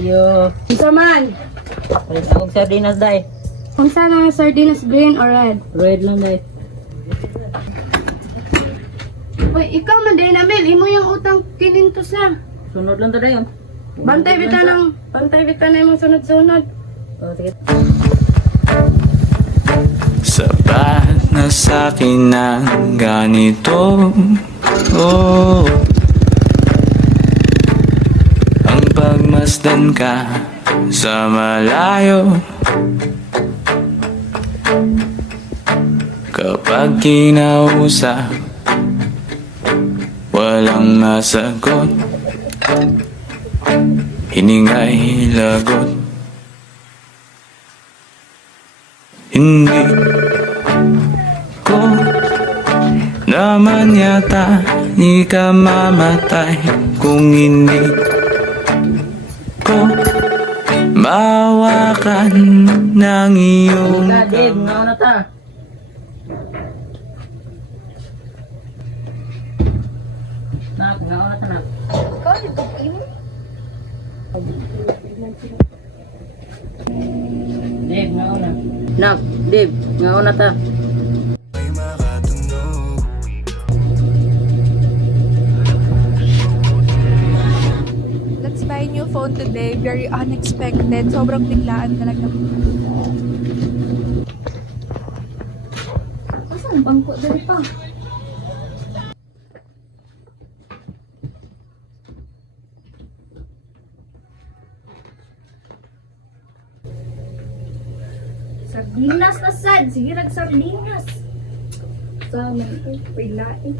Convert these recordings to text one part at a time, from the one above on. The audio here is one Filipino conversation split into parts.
Ayo. Isa man. Palit akong sardinas, day. Kung saan ang sardinas, green or red? Red lang, day. Uy, ikaw man din, Amel. Imo yung utang kinintos na. Sunod lang to, day. Oh. Bantay bita na yung sunod-sunod. Oh, sige. Sapat na sa'kin ang ganito. Oh, ang pagmasdan ka sa malayo. Kapag kinausap, walang masagot. Hiningay lagot. Hindi ko naman yata ikamamatay kung hindi ko mawakan ng iyong Halika, Dave. Ngaon na ta. Nak, ngaon na ta, nak. Dave, ngaon na. Nak, Dave, ngaon na ta. Let's buy a new phone today. Very unexpected. Sobrang biglaan talaga. Saan bangko dali pa? Sardinas na sad. Sige, sardinas. Sama ito. Pilain.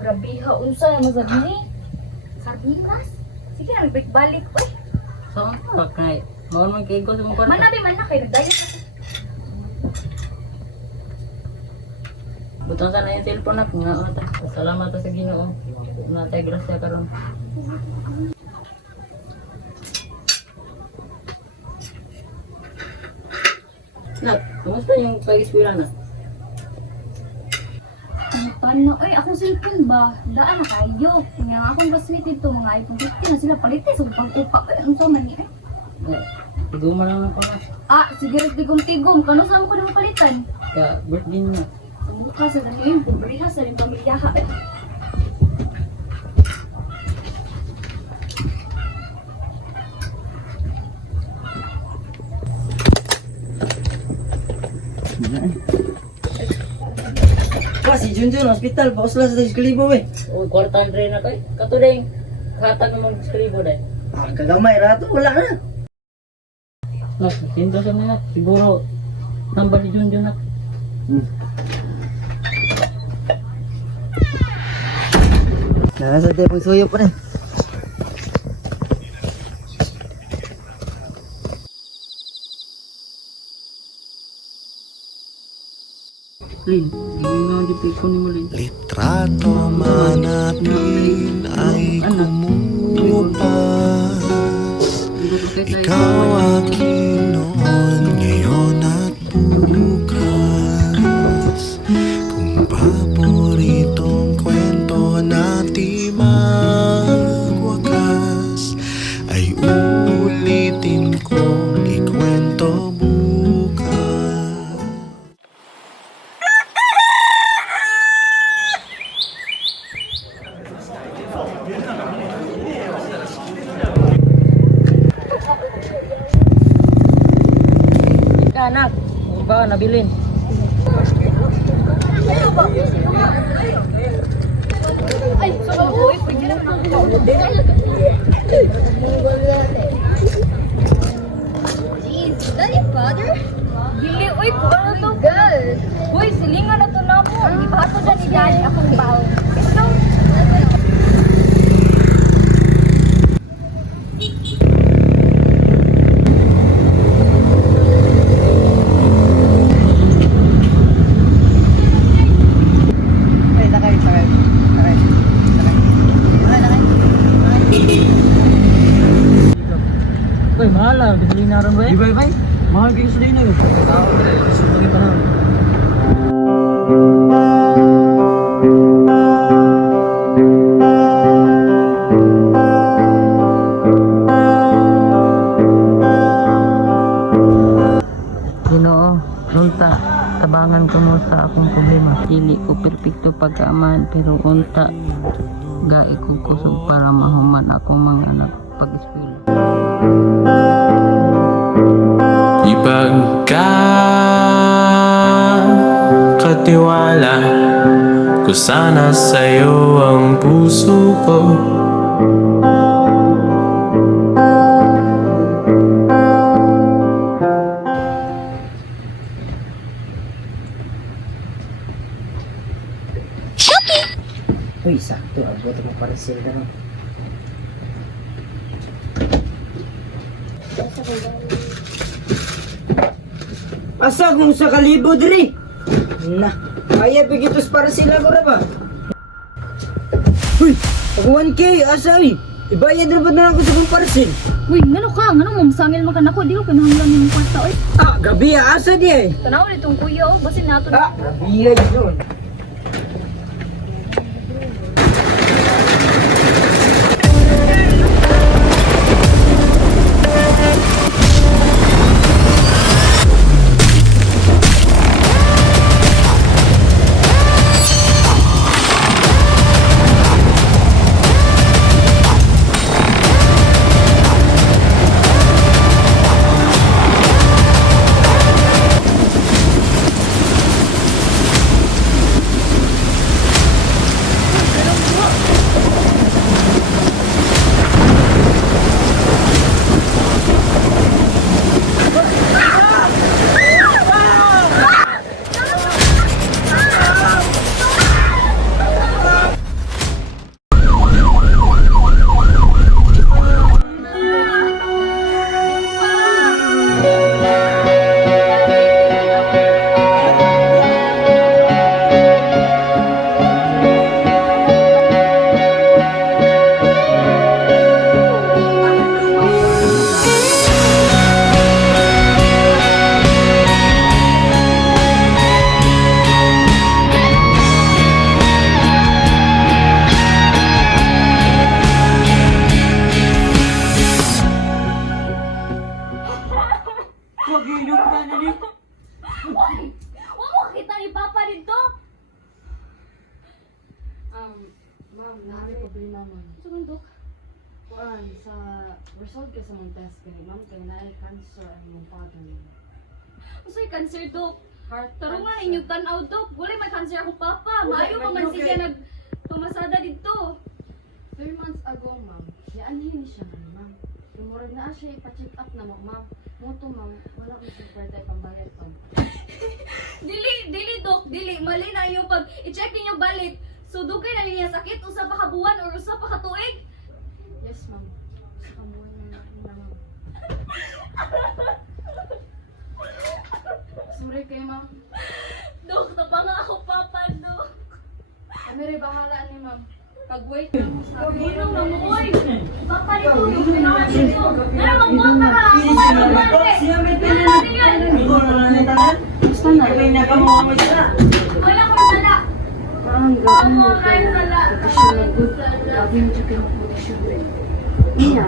Grabiha, unsa na mazagni? Sardinas? Sige na, balik ko eh. So, okay. Ngaon man kay ko sa mga Manabi man na kayo, nagdayo ka. butang sana yung cellphone na. Ngaon na ta. Salamat ta sa Ginoo. Natay grasya karon. Nak, kumusta yung pag-eskwela na? Paano? Ay, akong cellphone ba? Daan na kayo. Nga akong classmate ito, mga iPhone 15 na sila palitin. So, pag-upa ko, ang so man eh. Iguma lang ako na. Ah, sigaret tigom-tigom. Kano saan ko na mapalitan? Kaya birthday niya. Ang mukha sa dami yun, pumbriha sa rin pamilyaha. Pa, si Junjun, hospital, paus lang sa iskalibo eh. O, kwartan rin na kayo. Katudeng, hatag mo skribo dahil. Ah, kagamay rato, wala na. Nak, sinto sa mga. Siguro, number si Junjun na. Nasa tayo pang suyo pa rin. Lin, hindi na di piko ni mo, Lin. litrato man natin ay kumupas. Ikaw akin noon, ngayon at bukas. Kung paboritong kwento natin magwakas, ay uulitin kong ikwento bukas. Anak, ano ba nabilin? Ay, so boy, pwede lang ako. Jeez, is that your father? Dili, uy, kung ano to? Girl. Uy, silingan na to na mo. Ibato dyan ni Daddy akong baon. Ito. gasolina ron ba? Di ba, bay? Mahal kayo sa dino yun. Tao pre, susunod pa na. Ginoo, unta, tabangan ko mo sa akong problema. Dili ko perpekto pagkaaman, pero unta, gai ko kusog para mahuman akong mga anak pag-eskwela. Ipagkakatiwala ko sana sa'yo ang puso ko. Uy, sakto. Abot ako para sila ka no. Asa kung sa kalibo diri? Na, kaya bigitos para sila ko na ba? Uy, ako 1K, asa uy. Ibayad na ba na ako sa kong parcel? Uy, ngano ka? Ngano mo masangil man ka nako? Di ko kinahanglan yung kwarta oy. Ah, gabi asa di eh. Tanaw ni tong kuya oh, basin nato. Ah, gabi yun. Wa mo kita ni Papa dito. Ma'am, namin problema ma'am. Sumundok. Kuan, sa result ka sa mong test kay ma'am, kay naay cancer ang mong father niya. Usoy cancer dok. Heart Tarong nga cancer. inyong tanaw dok. Wala may cancer ako Papa. Maayo pa man siya nagpamasada dito. 3 months ago, ma'am, yaanhin siya nga ma'am. Lumurag na siya ipa-check up na mo, ma'am. Moto, ma'am, wala mo siya pwede pambayad pa. Dili dok, dili mali na yung pag i-check ninyo balik. So dugay na niya sakit usa pa ka buwan or usa pa ka tuig. Yes, ma'am. Sa kamuhay na ma'am. Sorry kayo, ma'am. Dok, tapanga ako Papa dok. Kami rin bahala ni ma'am. Pag-wait lang mo sa akin. Ginong na mo oy. Papa dito yung ginawa dito. Dara magbuhat na ka. Siya may tinan. Ikaw na lang yung tanan? Basta na. Ikaw yung nakamuha mo siya. Wala ko sala. Parang gawin mo kayo. Condition na good. Lagi mo siya kayo condition. Iya.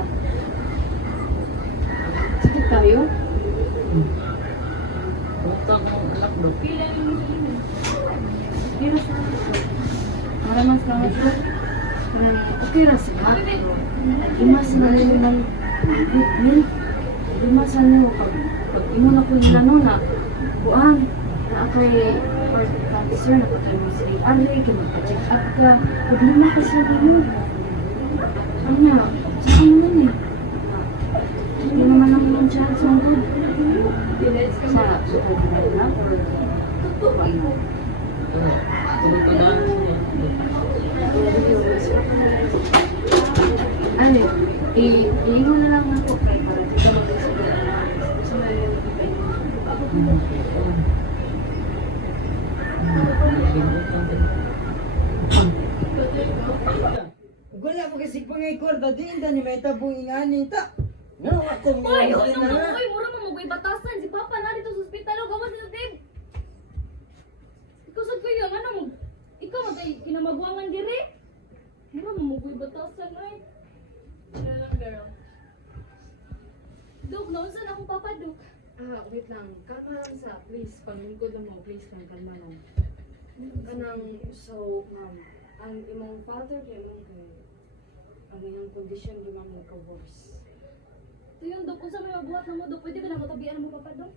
Sakit kayo? Utang ng anak do. Pero sa para mas kami sa okay ra sila. Imas na naman min. Imas na mo pag imo na ko nila no na kuan na kay heart cancer na patay mo sa ari kay magpa-check up ka. Problema ka sa dino. Ano? Sa naman eh. Hindi naman ang yung chance mo good. Sa na or ano? Tungkol na. Ay, iingon na lang ako kay para dito Wala mo kasi pangay kwarta din. Dani may tabong ingani ta. No, ako Uy, mo uy, na. uy, mura mo magoy batasan. Si Papa na dito sa ospital. O, gawas dito, Dave. Ikaw sa kayo, ano mo? Ikaw, magay, kinamagwangan diri. Mura mo magoy batasan, ay. Ano lang, girl? Dok, naunsan akong Papa, Dok. Wait lang. Kalma lang sa, please. Paglingkod lang mo, please lang. Kalma lang. Kanang, so, ma'am, ang imong father kay mong kay ang iyang condition di ma'am nagka-worse. Ito yung Dok, kung sa may mabuhat na mo, Dok, pwede ba na matabihan mo, Papa, Dok?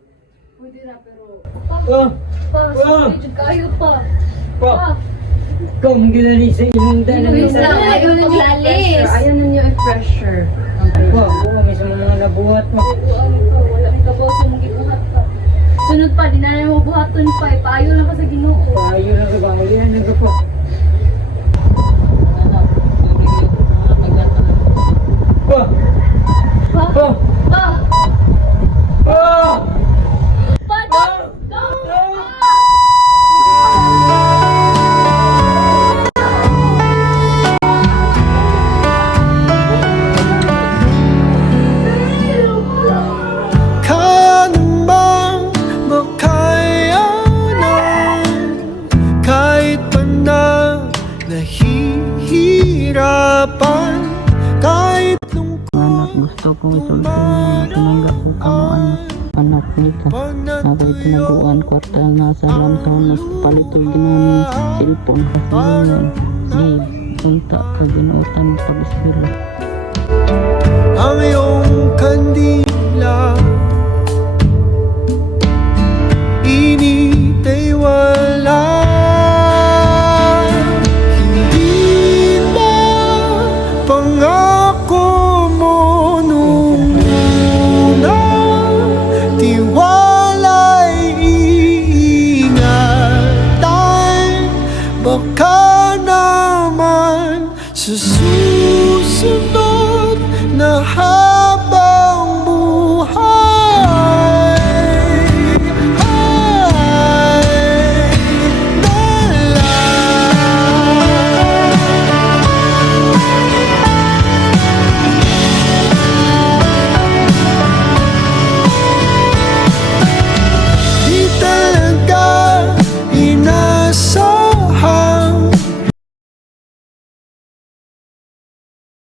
Pwede na, pero Pa, Oh, pa, Oh. medyo kayo pa. pa. Ikaw mong ginali sa inyong dala. Please lang, ayaw na paglalis. ayaw na niyo i-pressure. Pa, buka may sa mga nabuhat mo. Ano ka, wala may kabawas mong gibuhat pa. Sunod pa, di na mo buhaton pa, paayo lang ka sa Ginoo. Payo lang ka ba? Malihan na ka pa. Pa! Pa, Pa! pa, Pa! pa, Dok, Dok. Kaya naman ba kaya na kahit pa na nahihirapan kahit Anak, gusto kong isulti mo. Tinanggap ko kamo anak nita. Ako'y tinaguan kwarta na sa lantaw na palito ginaming cellphone kasi yun. Di, punta ka ginutan pag-eskwela. ang iyong kandila init ay wala. Hindi ba pangako mo nung una tiwala'y iingatan? Baka naman sa susunod na